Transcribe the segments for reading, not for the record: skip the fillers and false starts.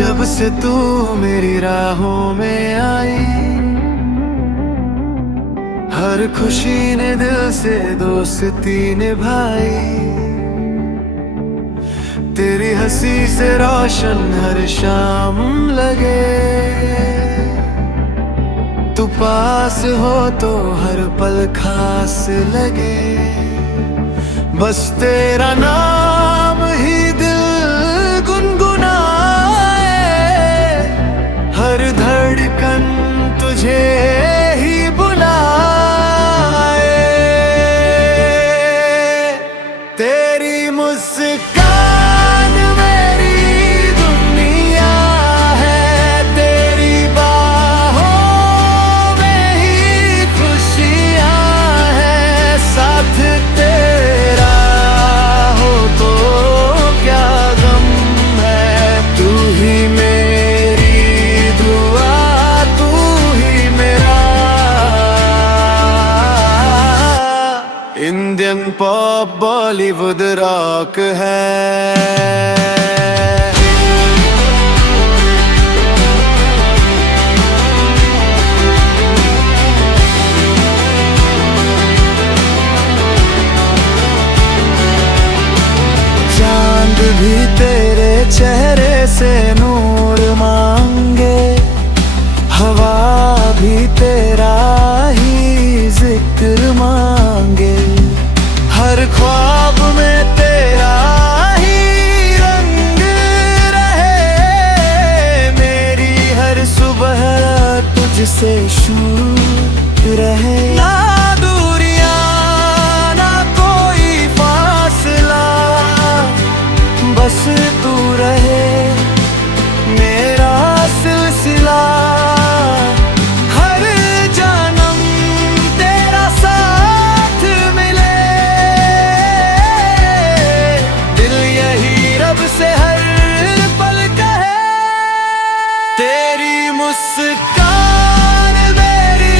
जब से तू मेरी राहों में आई, हर खुशी ने दिल से दोस्ती निभाई। तेरी हंसी से रोशन हर शाम लगे, तू पास हो तो हर पल खास लगे। बस तेरा नाम ही दिल गुनगुनाए, हर धड़कन तुझे ही बुलाए। तेरी मुस्कान मेरी दुनिया है, तेरी बाहों में ही खुशियाँ हैं। साथ तेरा हो तो क्या गम है, तू ही मेरी दुआ, तू ही मेरा। इंडियन पॉप बॉलीवुड रॉक है। चांद भी तेरे चेहरे से नूर मांगे, हवा भी तेरा ही जिक्र मांगे। हर ख्वाब में तेरा ही रंग रहे, मेरी हर सुबह तुझसे शुरू रहे। ना दूरियां ना कोई फासला, बस तू रहे मेरा सिलसिला। हर जन्म तेरा साथ मिले, दिल यही रब से हर पल कहे। तेरी मुस्कान मेरी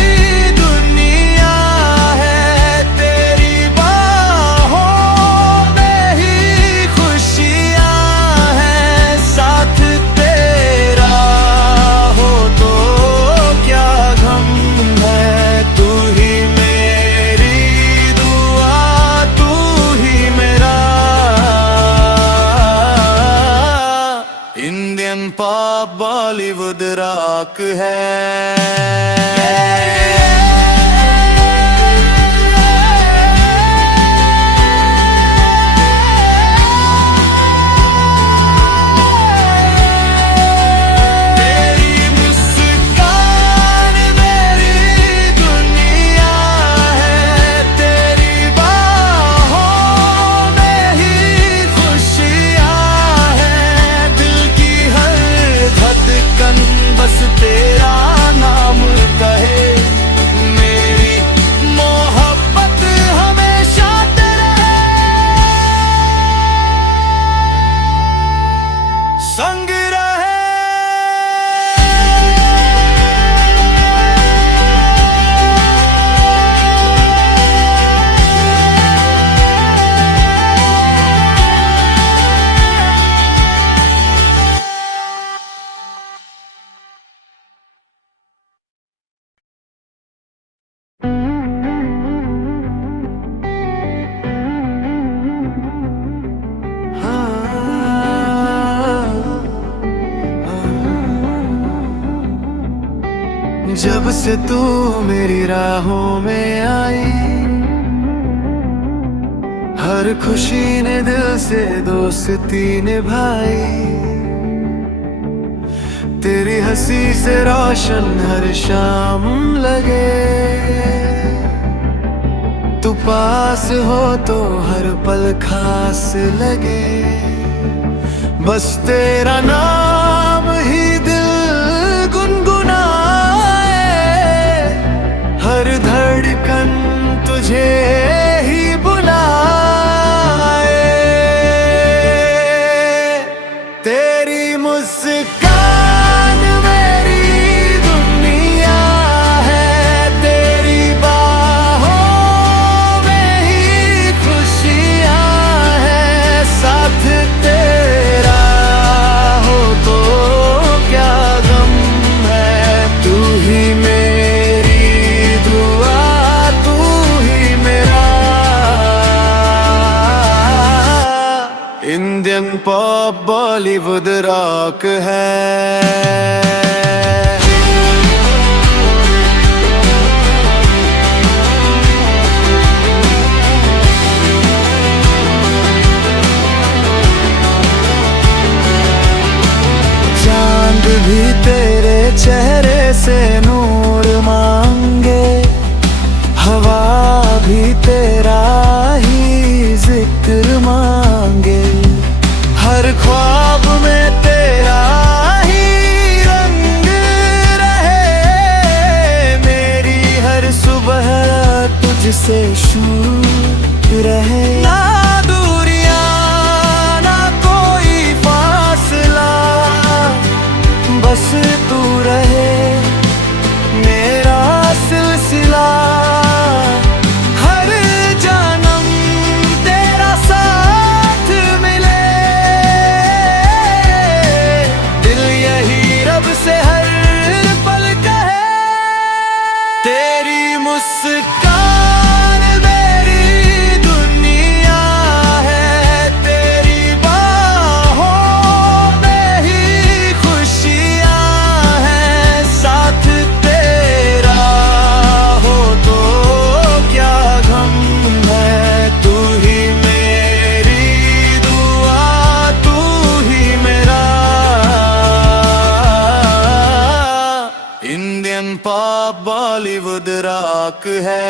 दुनिया है, तेरी बाहों में ही खुशियाँ हैं। साथ तेरा हो तो क्या गम है, तू ही मेरी दुआ, तू ही मेरा। इंडियन पॉप बॉलीवुड रॉक है। तेरी मुस्कान मेरी दुनिया है, तेरी बाहों में ही खुशियाँ हैं। दिल की हर धड़कन बस तेरा नाम कहे, मेरी मोहब्बत हमेशा तेरे संग रहे। जब से तू मेरी राहों में आई, हर खुशी ने दिल से दोस्ती निभाई। तेरी हंसी से रोशन हर शाम लगे, तू पास हो तो हर पल खास लगे। बस तेरा नाम ही दिल गुनगुनाए, हर धड़कन तुझे ही बुलाए। तेरी मुस्कान मेरी दुनिया है, तेरी बाहों में ही खुशियाँ हैं। साथ तेरा हो बॉलीवुड रॉक है। चांद भी तेरे चेहरे से नूर मांगे, हवा भी तेरा ही जिक्र मांगे, हर ख्वाब में तेरा ही रंग रहे, मेरी हर सुबह तुझसे शुरू रहे। ना दूरियां ना कोई फासला, बस तू रहे मेरा सिलसिला, हर जन्म तेरा साथ मिले, दिल यही रब से हर पल कहे। तेरी मुस्कान मेरी दुनिया है, तेरी बाहों में ही खुशियां हैं, साथ तेरा हो तो क्या गम है। तू ही मेरी दुआ, तू ही मेरा इंडियन पॉप बॉलीवुड रॉक है।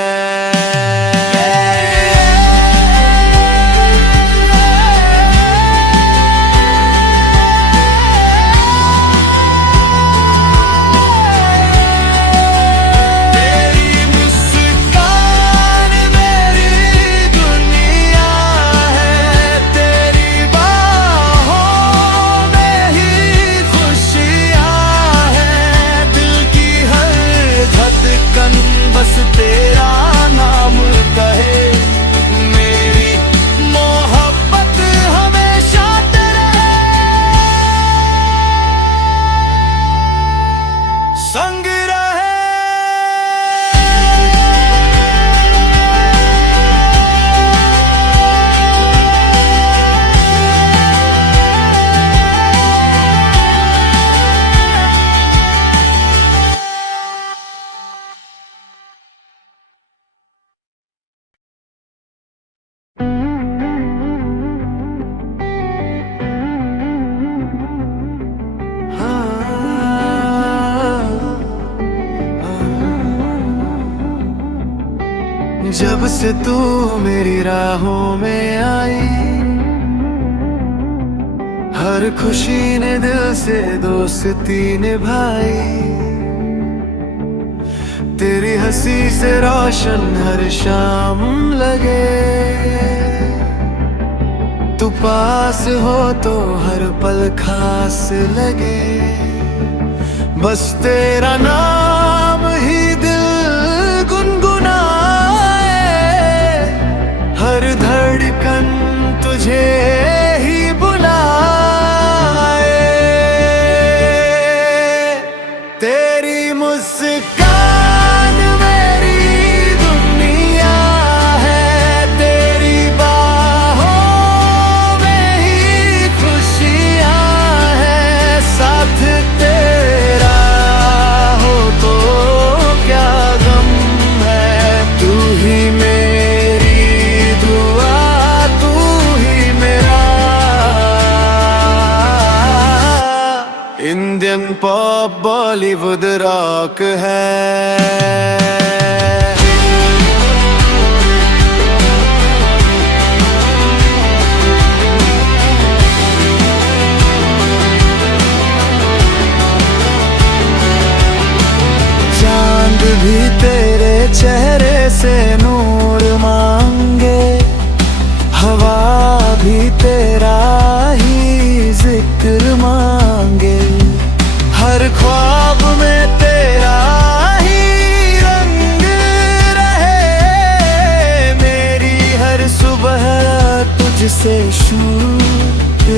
बस तेरा नाम कहे, मेरी मोहब्बत हमेशा तेरे संग रहे। जब से तू मेरी राहों में आई, हर खुशी ने दिल से दोस्ती निभाई, तेरी हंसी से रोशन हर शाम लगे, तू पास हो तो हर पल खास लगे, बस तेरा नाम ही दिल गुनगुनाए, हर धड़कन तुझे ही बुलाए। तेरी मुस्कान मेरी दुनिया है, तेरी बाहों में ही खुशियां हैं, साथ तेरा हो तो क्या गम है। तू ही मेरी दुआ, तू ही मेरा इंडियन पॉप बॉलीवुड रॉक है। चांद भी तेरे चेहरे से नूर मांगे, हवा भी तेरा ही जिक्र मांगे, हर ख्वाब में तेरा ही रंग रहे, मेरी हर सुबह तुझसे शुरू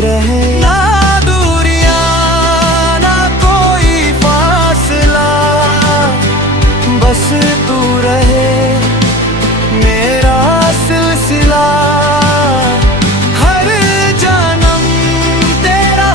रहे। ना दूरियां ना कोई फासला, बस तू रहे मेरा सिलसिला, हर जन्म तेरा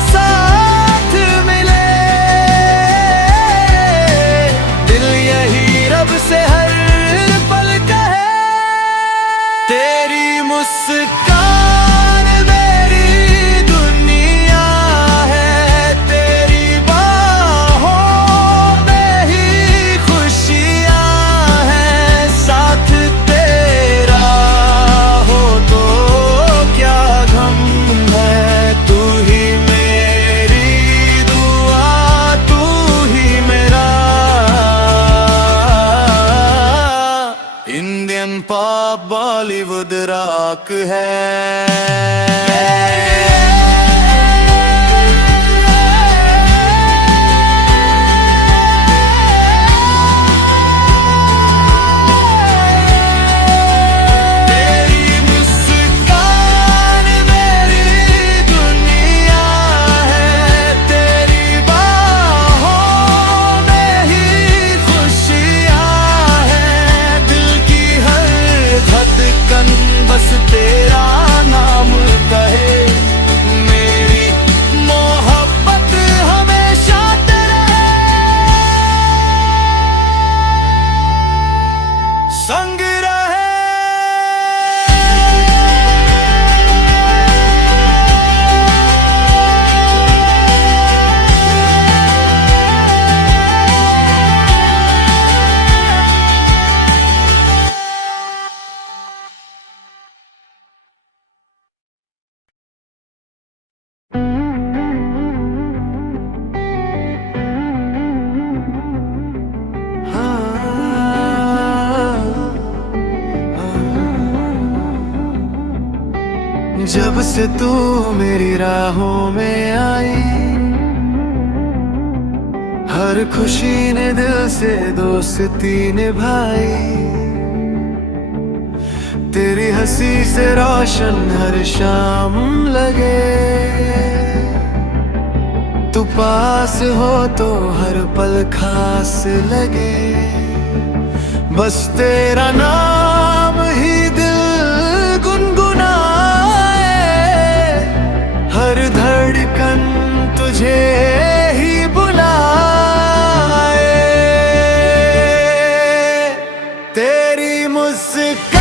बॉलीवुड रॉक है। बस तेरा नाम कहे, मेरी मोहब्बत हमेशा तेरे संग रहे। जब से तू मेरी राहों में आई, हर खुशी ने दिल से दोस्ती निभाई। तेरी हंसी से रोशन हर शाम लगे, तू पास हो तो हर पल खास लगे। बस तेरा नाम ही दिल गुनगुनाए, हर धड़कन तुझे ही बुलाए। तेरी मुस्कान